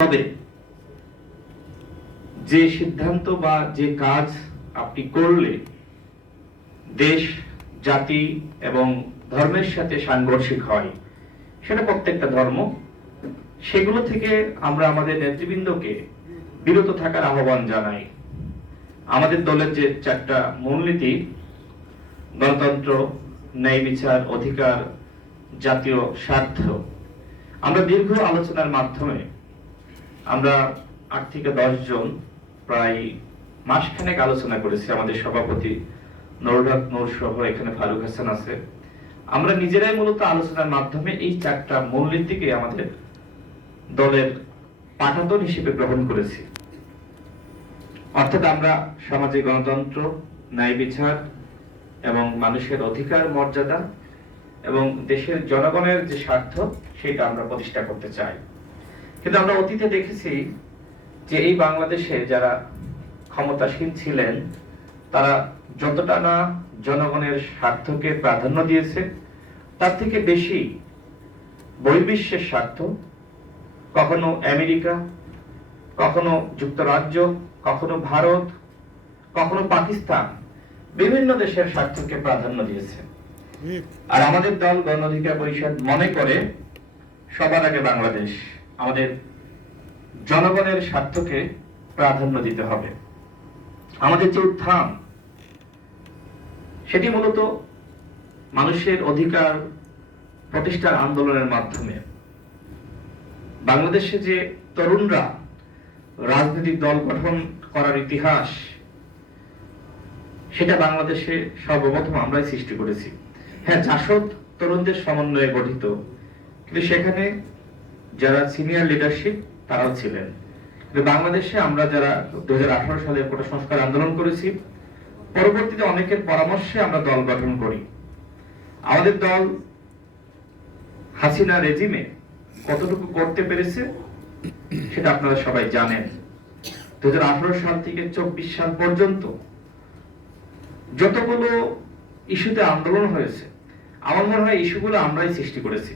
তবে যে সিদ্ধান্ত বা যে কাজ আপনি করলে দেশ, জাতি এবং ধর্মের সাথে সাংঘর্ষিক হয়, সেটা প্রত্যেকটা ধর্ম, সেগুলো থেকে আমরা আমাদের নেতৃবৃন্দকে বিরত থাকার আহ্বান জানাই। আমাদের দলের যে চারটা মূলনীতি, গণতন্ত্র, ন্যায় বিচার, অধিকার, জাতীয় স্বার্থ, আমরা দীর্ঘ আলোচনার মাধ্যমে আমরা 8 থেকে 10 জন প্রায় মাসখানেক আলোচনা করেছি। আমাদের সভাপতি নূর সহ এখানে ফারুক হাসান আছে। আমরা নিজেরাই মূলত আলোচনার মাধ্যমে এই চারটা মূলনীতিকে আমাদের দলের পাঠাতন হিসেবে গ্রহণ করেছি। অর্থাৎ আমরা সমাজে গণতন্ত্র, ন্যায় বিচার এবং মানুষের অধিকার, মর্যাদা এবং দেশের জনগণের যে স্বার্থ, সেটা আমরা প্রতিষ্ঠা করতে চাই। কিন্তু আমরা অতীতে দেখেছি যে এই বাংলাদেশে যারা ক্ষমতাসীন ছিলেন, তারা যতটা না জনগণের স্বার্থকে প্রাধান্য দিয়েছে, তার থেকে বেশি বহির্বিশ্বের স্বার্থ, কখনো আমেরিকা, কখনো যুক্তরাজ্য, কখনো ভারত, কখনো পাকিস্তান, বিভিন্ন দেশের স্বার্থকে প্রাধান্য দিয়েছে। আর আমাদের দল গণ অধিকার পরিষদ মনে করে সবার আগে বাংলাদেশ, আমাদের জনগণের স্বার্থকে প্রাধান্য দিতে হবে। আমাদের যে উত্থান, সেটি মূলত মানুষের অধিকার প্রতিষ্ঠার আন্দোলনের মাধ্যমে। বাংলাদেশে যে তরুণরা রাজনৈতিক দল গঠন করার ইতিহাস, সেটা বাংলাদেশে সর্বপ্রথম আমরাই সৃষ্টি করেছি। হ্যাঁ, জাসদ তরুণদের সমন্বয়ে গঠিত, কিন্তু সেখানে যারা সিনিয়র লিডারশিপ তারাও ছিলেন। বাংলাদেশে আমরা যারা 2018 সালে কোটা সংস্কার আন্দোলন করেছি, পরবর্তীতে অনেকের পরামর্শে আমরা দল গঠন করি। আমাদের দল হাসিনা রেজিমে কতটুকু করতে পেরেছে সেটা আপনারা সবাই জানেন। 2018 সাল থেকে 24 সাল পর্যন্ত যতগুলো ইস্যুতে আন্দোলন হয়েছে, আমার মনে হয় ইস্যুগুলো আমরাই সৃষ্টি করেছি।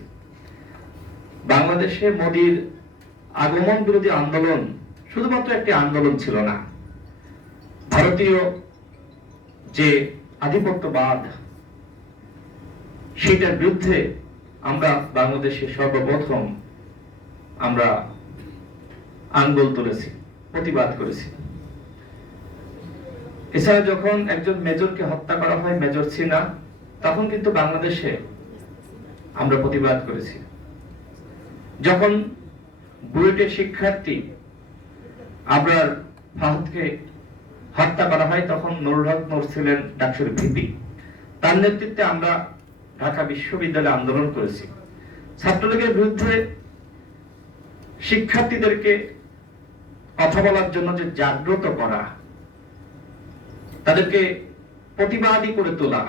বাংলাদেশে মোদির আগমন বিরোধী আন্দোলন শুধুমাত্র একটি আন্দোলন ছিল না। ভারতীয় যে আধিপত্যবাদ, সেটার বিরুদ্ধে আমরা বাংলাদেশে সর্বপ্রথম আমরা আন্দোলন তুলেছি, প্রতিবাদ করেছি। এছাড়া যখন একজন মেজরকে হত্যা করা হয়, মেজর সিনা, তখন কিন্তু বাংলাদেশে আমরা প্রতিবাদ করেছি। যখন বুয়েটের শিক্ষার্থী আবরার ফাহাদকে হত্যা করা হয়, তখন নুরুল হক নূর ছিলেন ডাকসুর ভিপি। তার নেতৃত্বে আমরা ঢাকা বিশ্ববিদ্যালয়ে আন্দোলন করেছি। ছাত্রলীগের বিরুদ্ধে শিক্ষার্থীদেরকে কথা বলার জন্য যে জাগ্রত করা, তাদেরকে প্রতিবাদী করে তোলা,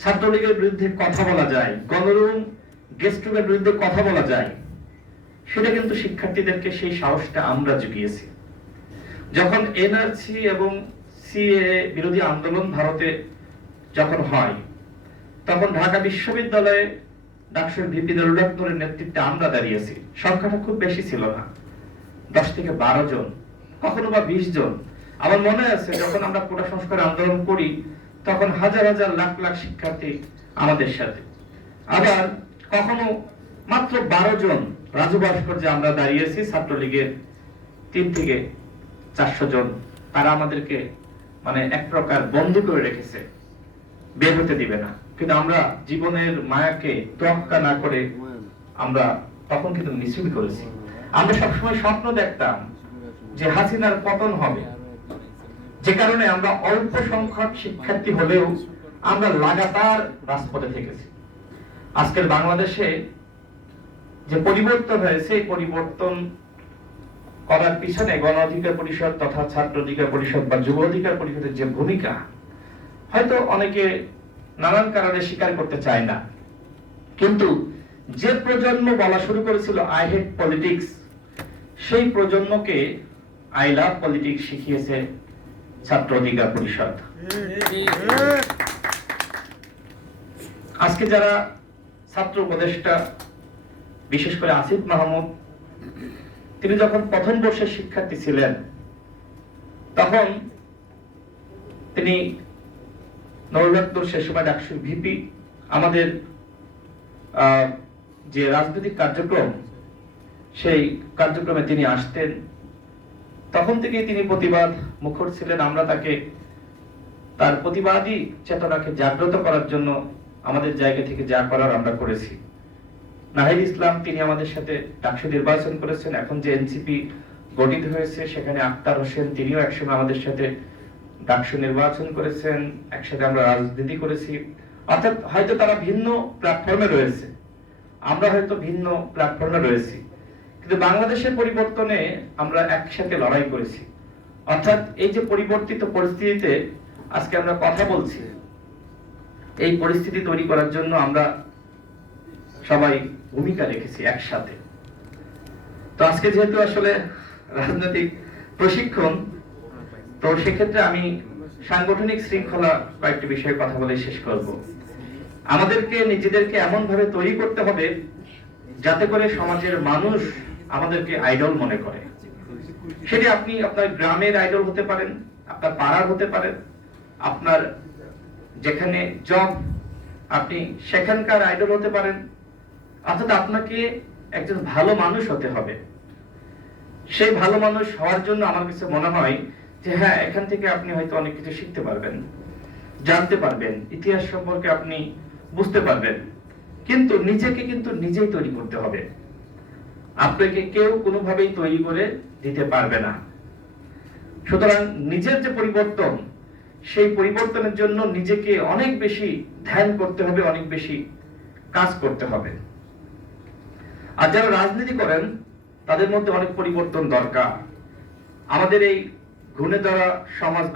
ছাত্রলীগের বিরুদ্ধে কথা বলা যায়, গণরুম গেস্টরুমের বিরুদ্ধে কথা বলা যায়, সেটা কিন্তু শিক্ষার্থীদেরকে সেই সাহসটা আমরা জুগিয়েছি। যখন এনআরসি এবং সিএএ বিরোধী আন্দোলন ভারতে যখন হয়, তখন ঢাকা বিশ্ববিদ্যালয়ে ডাকসুর ভিপি নুরুল হক নূরের নেতৃত্বে আমরা দাঁড়িয়েছি। সংখ্যাটা খুব বেশি ছিল না, 10 থেকে 12 জন, কখনো বা 20 জন। আমার মনে আছে যখন আমরা কোটা সংস্কার আন্দোলন করি, তখন হাজার হাজার লাখ লাখ শিক্ষার্থী আমাদের সাথে। আবার কখনো মাত্র 12 জন রাজু ভাস্কর্যে আমরা দাঁড়িয়েছি, ছাত্রলীগের 3 থেকে 400 জন। তারা আমাদেরকে মানে এক প্রকার বন্দী করে রেখেছে, বের হতে দিবে না। কিন্তু আমরা জীবনের মায়াকে তোয়াক্কা না করে আমরা তখন কিন্তু মিছিল করেছি। আমরা সবসময় স্বপ্ন দেখতাম যে হাসিনার পতন হবে, যে কারণে আমরা অল্প সংখ্যক শিক্ষার্থী হলেও আমরা লাগাতার রাজপথে থেকেছি। আজকের বাংলাদেশে যে পরিবর্তন হয়েছে, এই পরিবর্তন করার পিছনে গণ অধিকার পরিষদ তথা ছাত্র অধিকার পরিষদ বা যুব অধিকার পরিষদের যে ভূমিকা, হয়তো অনেকে নানান কারণে স্বীকার করতে চায় না। কিন্তু যে প্রজন্ম বলা শুরু করেছিল আই হেট পলিটিক্স, সেই প্রজন্মকে আই লাভ পলিটিক্স শিখিয়েছে ছাত্র অধিকার পরিষদ। আজকে যারা ছাত্র উপদেষ্টা, বিশেষ করে আসিফ মাহমুদ, তিনি যখন প্রথম বর্ষের শিক্ষার্থী ছিলেন তখন তিনি নববর্ষের সে সময় ডাকসুর ভিপি আমাদের যে রাজনৈতিক কার্যক্রম সেই কার্যক্রমে তিনি আসতেন। তখন থেকে তিনি প্রতিবাদ মুখর ছিলেন। আমরা তাকে তার প্রতিবাদী চেতনাকে জাগ্রত করার জন্য আমাদের জায়গা থেকে যা করার আমরা করেছি। নাহিদ ইসলাম তিনি আমাদের সাথে ডাকসু নির্বাচন করেছেন। এখন যে এনসিপি গঠিত হয়েছে সেখানে আক্তার হোসেন তিনিও একসময় আমাদের সাথে ডাকসু নির্বাচন করেছেন, একসাথে আমরা রাজনীতি করেছি। অর্থাৎ হয়তো তারা ভিন্ন প্ল্যাটফর্মে রয়েছে, আমরা হয়তো ভিন্ন প্ল্যাটফর্মে রয়েছি, কিন্তু বাংলাদেশের পরিবর্তনে আমরা একসাথে লড়াই করেছি। অর্থাৎ এই যে পরিবর্তিত পরিস্থিতিতে আজকে আমরা কথা বলছি, এই পরিস্থিতি তৈরি করার জন্য আমরা সবাই ভূমিকা রেখেছি একসাথে। তো আজকে যেহেতু আসলে রাজনৈতিক প্রশিক্ষণ, তো সেক্ষেত্রে আমি সাংগঠনিক শৃঙ্খলা কয়েকটি বিষয়ে কথা বলে শেষ করব। আমাদেরকে নিজেদেরকে এমন ভাবে তৈরি করতে হবে যাতে করে সমাজের মানুষ আমাদেরকে আইডল মনে করে। সেটি আপনি আপনার গ্রামের আইডল হতে পারেন, আপনার পাড়ার হতে পারেন, আপনার যেখানে জব আপনি সেখানকার আইডল হতে পারেন। অর্থাৎ আপনাকে একজন ভালো মানুষ হতে হবে। সেই ভালো মানুষ হওয়ার জন্য আমার কাছে মনে হয় যে হ্যাঁ, এখান থেকে আপনি হয়তো অনেক কিছু শিখতে পারবেন, জানতে পারবেন, ইতিহাস সম্পর্কে আপনি বুঝতে পারবেন, কিন্তু নিজেকে কিন্তু নিজেই তৈরি করতে হবে। আপনাকে কেউ কোনোভাবেই তৈরি করে দিতে পারবে না। সুতরাং নিজের যে পরিবর্তন, সেই পরিবর্তনের জন্য নিজেকে অনেক বেশি ধ্যান করতে হবে, অনেক বেশি কাজ করতে হবে। আর যারা রাজনীতি করেন তাদের মধ্যে অনেক পরিবর্তন দরকার। আমাদের এই ঘুণে ধরা সমাজ